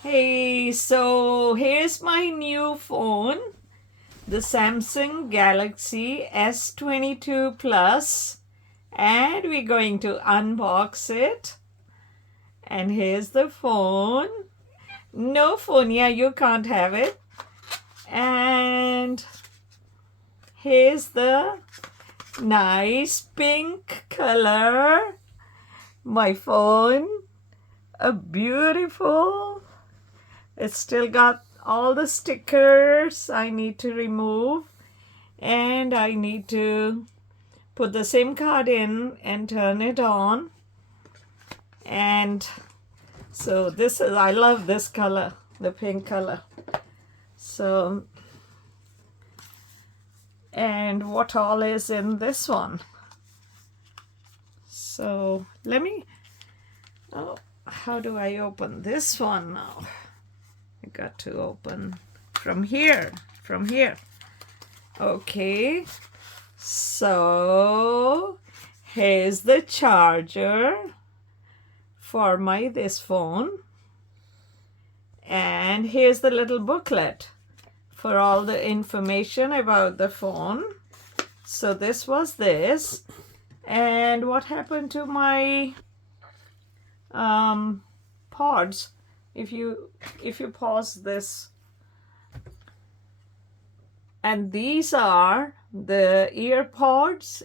Hey, so here's my new phone, the Samsung Galaxy S22 Plus, and we're going to unbox it. And here's the phone. No phone, yeah, you can't have it. And here's the nice pink color. My phone, a beautiful. It's still got all the stickers I need to remove, and I need to put the SIM card in and turn it on. And so this is, I love this color, the pink color. So, and what all is in this one? So let me, oh, how do I open this one now? I got to open from here, Okay, so here's the charger for this phone. And here's the little booklet for all the information about the phone. So this was this. And what happened to my pods? If you pause this, and these are the earbuds,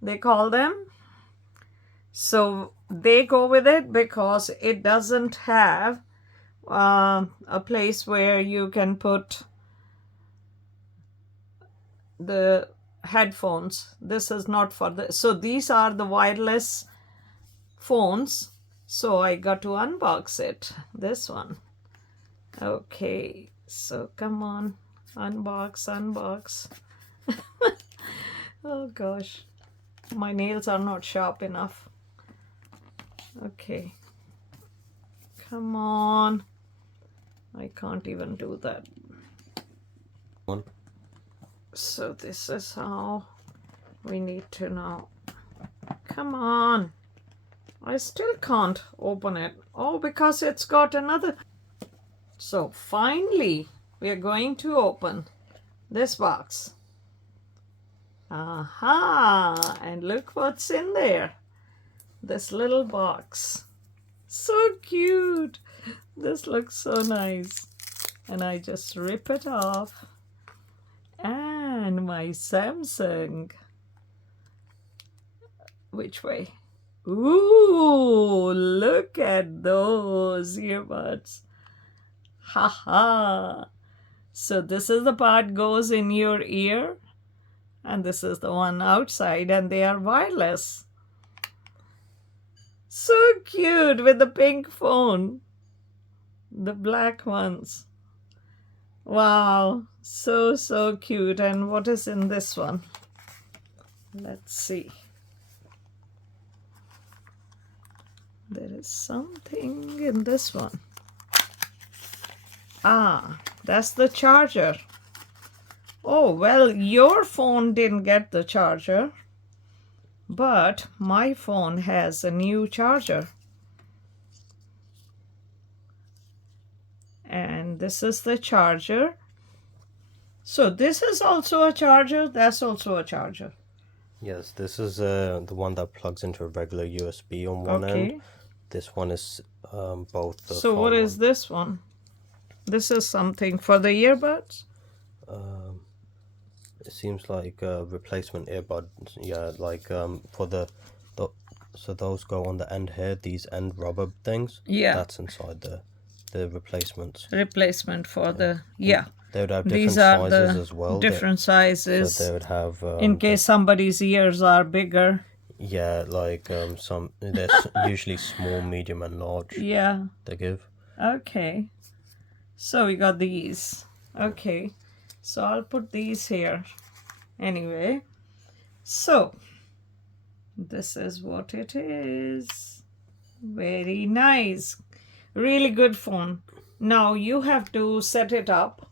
they call them. So they go with it because it doesn't have a place where you can put the headphones. This is not for the, so these are the wireless phones. So I got to unbox it, this one. Okay, so come on, unbox. Oh gosh, my nails are not sharp enough. Okay, come on, I can't even do that. So this is how we need to now. Come on, I still can't open it. Oh, because it's got another. So finally, we are going to open this box. Aha! And look what's in there. This little box. So cute. This looks so nice. And I just rip it off. And my Samsung. Which way? Ooh, look at those earbuds. Ha. So this is the part goes in your ear, and this is the one outside, and they are wireless. So cute with the pink phone, the black ones. Wow, so cute. And what is in this one? Let's see. There is something in this one. Ah, that's the charger. Oh, well, your phone didn't get the charger, but my phone has a new charger. And this is the charger. So this is also a charger. That's also a charger. Yes, this is the one that plugs into a regular USB on one end. This one is both. So what is this one? This is something for the earbuds? It seems like replacement earbuds. Yeah, like for the so those go on the end here. These end rubber things. Yeah. That's inside the replacements. Replacement for the, yeah. They would have different These are sizes the as well. Different sizes. So they would have in case somebody's ears are bigger. Yeah, like some they're usually small, medium, and large. Yeah. They give. Okay. So we got these. Okay. So I'll put these here. Anyway. So this is what it is. Very nice. Really good phone. Now you have to set it up.